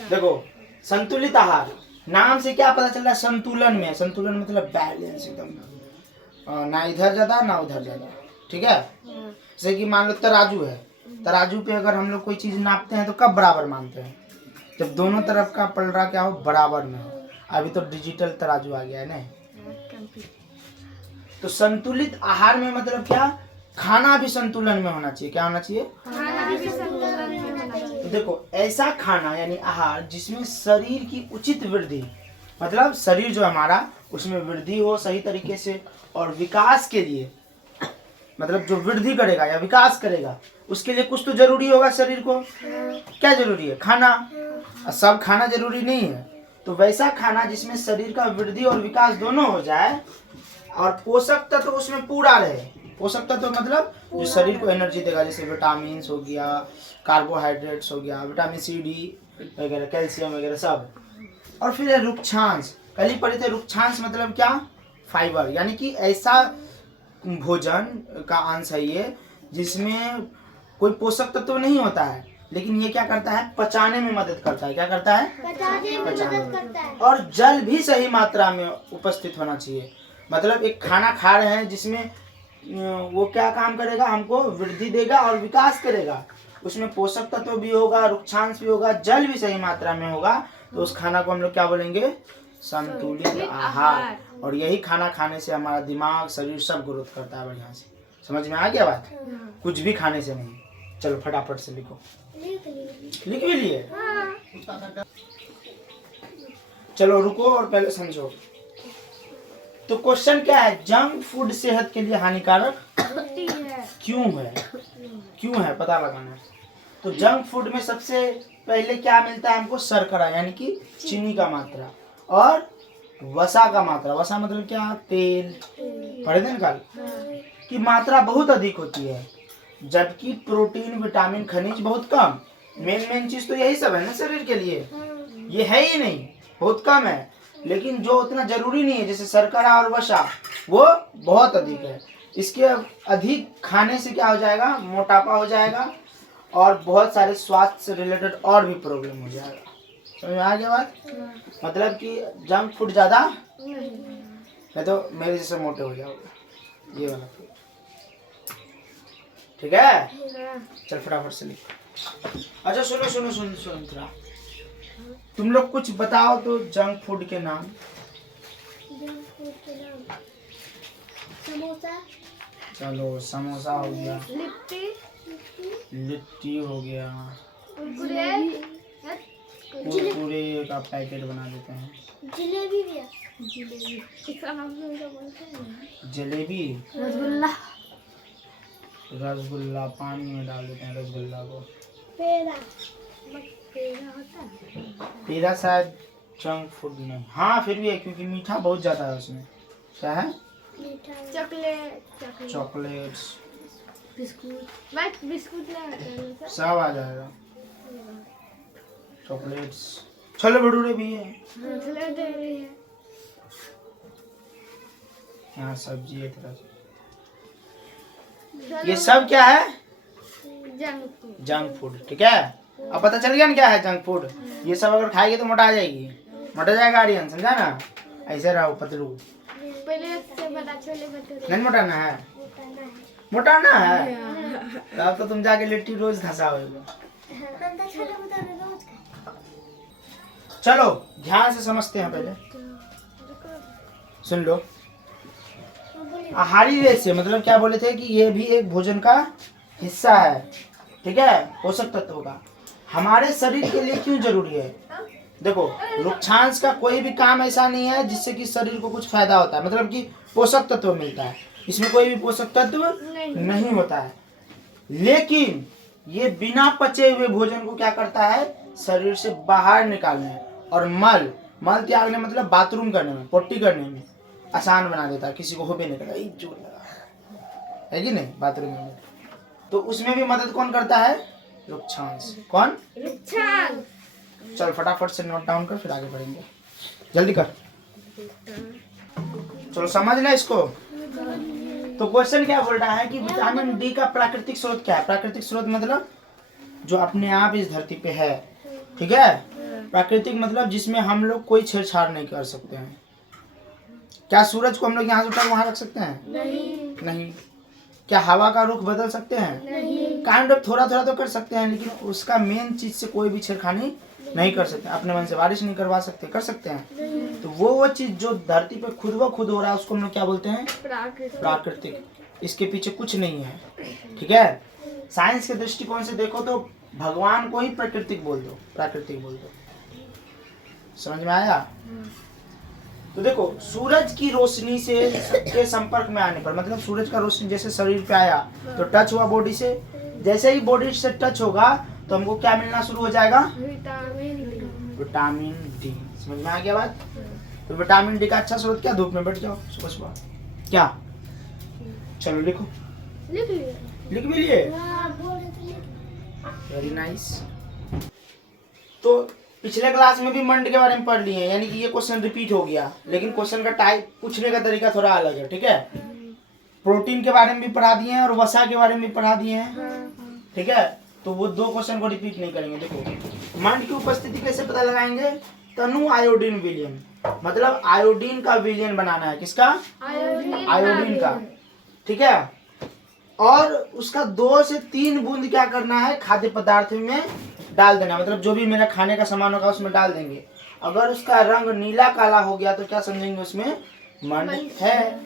देखो संतुलित आहार नाम से क्या पता चल रहा है, संतुलन में। संतुलन मतलब बैलेंस एकदम, ना इधर ज्यादा ना उधर ज्यादा, ठीक है। जैसे कि मान लो तराजू है, तराजू पे अगर हम लोग कोई चीज नापते हैं तो कब बराबर मानते हैं, जब दोनों तरफ का पलड़ा क्या हो, बराबर में हो। अभी तो डिजिटल तराजू आ गया है ना। तो संतुलित आहार में मतलब क्या, खाना भी संतुलन में होना चाहिए। क्या होना चाहिए, खाना भी संतुलन में होना चाहिए। तो देखो ऐसा खाना यानी आहार जिसमें शरीर की उचित वृद्धि, मतलब शरीर जो हमारा उसमें वृद्धि हो सही तरीके से, और विकास के लिए मतलब जो वृद्धि करेगा या विकास करेगा उसके लिए कुछ तो जरूरी होगा शरीर को। क्या जरूरी है, खाना। सब खाना जरूरी नहीं है, तो वैसा खाना जिसमें शरीर का वृद्धि और विकास दोनों हो जाए और पोषक तत्व तो उसमें पूरा रहे। पोषक तत्व तो मतलब जो शरीर को एनर्जी देगा, जैसे विटामिन हो गया, कार्बोहाइड्रेट्स हो गया, विटामिन सी डी वगैरह, कैल्शियम वगैरह सब। और फिर है रुक्षांश, कल ही पढ़े थे। रुक्षांश मतलब क्या, फाइबर, यानी कि ऐसा भोजन का अंश है ये जिसमें कोई पोषक तत्व तो नहीं होता है, लेकिन ये क्या करता है, पचाने में मदद करता है। क्या करता है, पचाने में मदद करता है। और जल भी सही मात्रा में उपस्थित होना चाहिए। मतलब एक खाना खा रहे हैं जिसमें वो क्या काम करेगा, हमको वृद्धि देगा और विकास करेगा, उसमें पोषक तत्व भी होगा, रुक्षांश भी होगा, जल भी सही मात्रा में होगा, तो उस खाना को हम लोग क्या बोलेंगे, संतुलित आहार। और यही खाना खाने से हमारा दिमाग, शरीर सब ग्रोथ करता है बढ़िया से। समझ में आ गया बात, कुछ भी खाने से नहीं। चलो फटाफट से लिखो, लिख भी लिए। चलो रुको और पहले समझो। तो क्वेश्चन क्या है, जंक फूड सेहत के लिए हानिकारक क्यों है, क्यों है पता लगाना है। तो जंक फूड में सबसे पहले क्या मिलता है हमको, शर्करा यानी कि चीनी का मात्रा, और वसा का मात्रा। वसा मतलब क्या, तेल, पढ़े थे कल की मात्रा बहुत अधिक होती है, जबकि प्रोटीन, विटामिन, खनिज बहुत कम। मेन चीज तो यही सब है ना शरीर के लिए, ये है ही नहीं, बहुत कम है। लेकिन जो उतना जरूरी नहीं है, जैसे शर्करा और वसा, वो बहुत अधिक है। इसके अधिक खाने से क्या हो जाएगा, मोटापा हो जाएगा और बहुत सारे स्वास्थ्य से रिलेटेड और भी प्रॉब्लम हो जाएगा। समझ में आ गया बात, मतलब कि जंक फूड ज्यादा नहीं तो मेरे जैसे मोटे हो जाओगे, ये वाला। ठीक है, चल फटाफट से लिखो। अच्छा सुनो सुनो सुनो सुनो थोड़ा, तुम लोग कुछ बताओ तो जंक फूड के नाम। समोसा, चलो समोसा हो गया, लिट्टी हो गया, कुरकुरे का पैकेट बना देते हैं, जलेबी भी है। जलेबी, रसगुल्ला, रसगुल्ला पानी में डाल देते हैं रसगुल्ला को। पेड़ा, पेड़ा होता है। पेड़ा शायद जंक फूड नहीं, हाँ फिर भी है क्योंकि मीठा बहुत ज्यादा है उसमें। क्या है, चॉकलेट, चॉकलेट्स, बिस्कुट, बिस्कुट सब आ जाएगा, चॉकलेट्स, छोले भटूरे भी है, यहाँ सब्जी है तरह से। ये सब क्या है, जंक फूड। ठीक है, अब पता चल गया ना क्या है जंक फूड। ये सब अगर खाएगी तो मोटा आ जाएगी, मोटा जाएगा आर्यन, समझा ना। ऐसे रहो पतलू, पहले से बड़ा छोले भटूरे। नहीं मोटाना है, मोटाना है तब तो तुम जाके लिट्टी रोज धसाओगे। चलो ध्यान से समझते हैं, पहले सुन लो। आहारी रेशे मतलब क्या बोले थे कि ये भी एक भोजन का हिस्सा है, ठीक है, पोषक तत्वों का। हमारे शरीर के लिए क्यों जरूरी है, देखो रुक्षांश का कोई भी काम ऐसा नहीं है जिससे कि शरीर को कुछ फायदा होता है, मतलब कि पोषक तत्व मिलता है, इसमें कोई भी पोषक तत्व नहीं होता है। लेकिन ये बिना पचे हुए भोजन को क्या करता है, शरीर से बाहर निकालने और मल त्यागने, मतलब बाथरूम करने में, पोटी करने में आसान बना देता है। किसी को होबे नहीं करता, जोर लगा है कि नहीं बाथरूम में, तो उसमें भी मदद कौन करता है, रुक्षांश। कौन, रुक्षांश। चल फटाफट से नोट डाउन कर, फिर आगे बढ़ेंगे, जल्दी कर। चलो समझ ले इसको। तो क्वेश्चन क्या बोल रहा है कि विटामिन डी का प्राकृतिक स्रोत क्या है। प्राकृतिक स्रोत मतलब जो अपने आप इस धरती पे है, ठीक है, प्राकृतिक मतलब जिसमें हम लोग कोई छेड़छाड़ नहीं कर सकते हैं। क्या सूरज को हम लोग यहाँ से उठा वहां रख सकते हैं? नहीं। क्या हवा का रुख बदल सकते हैं? काइंड ऑफ थोड़ा थोड़ा तो कर सकते हैं, लेकिन उसका मेन चीज से कोई भी छेड़खानी नहीं कर सकते। अपने मन से बारिश नहीं करवा सकते, कर सकते हैं? तो वो चीज जो धरती पे खुद ब खुद हो रहा है उसको हम लोग क्या बोलते हैं? प्राकृतिक। इसके पीछे कुछ नहीं है, ठीक है। साइंस के दृष्टिकोण से देखो तो भगवान को ही प्राकृतिक बोल दो, प्राकृतिक बोल दो। समझ में आया? तो देखो सूरज की रोशनी से के संपर्क में आने पर, मतलब सूरज का रोशनी जैसे शरीर पे आया तो टच हुआ बॉडी से, जैसे ही बॉडी से टच होगा तो हमको क्या मिलना शुरू हो जाएगा? Vitamin D. समझ में आ गया बात? तो विटामिन डी का अच्छा स्रोत क्या? धूप में बैठ जाओ सुबह सुबह। क्या? चलो लिखो। लिख भी लिए? Very nice. तो पिछले क्लास में भी मंड के बारे में पढ़ लिए, यानी कि ये क्वेश्चन रिपीट हो गया, लेकिन क्वेश्चन का टाइप पूछने का तरीका थोड़ा अलग है, ठीक है। प्रोटीन के बारे में भी पढ़ा दिए हैं और वसा के बारे में भी पढ़ा दिए हैं, ठीक है। तो वो दो क्वेश्चन को रिपीट नहीं करेंगे। देखो मंड की उपस्थिति कैसे पता लगाएंगे? तनु आयोडीन विलयन, मतलब आयोडीन का विलयन बनाना है। किसका? आयोडीन का, ठीक है। और उसका 2 से 3 बूंद क्या करना है? खाद्य पदार्थ में डाल देना, मतलब जो भी मेरा खाने का सामान होगा उसमें डाल देंगे। अगर उसका रंग नीला काला हो गया तो क्या समझेंगे? उसमें मंड है।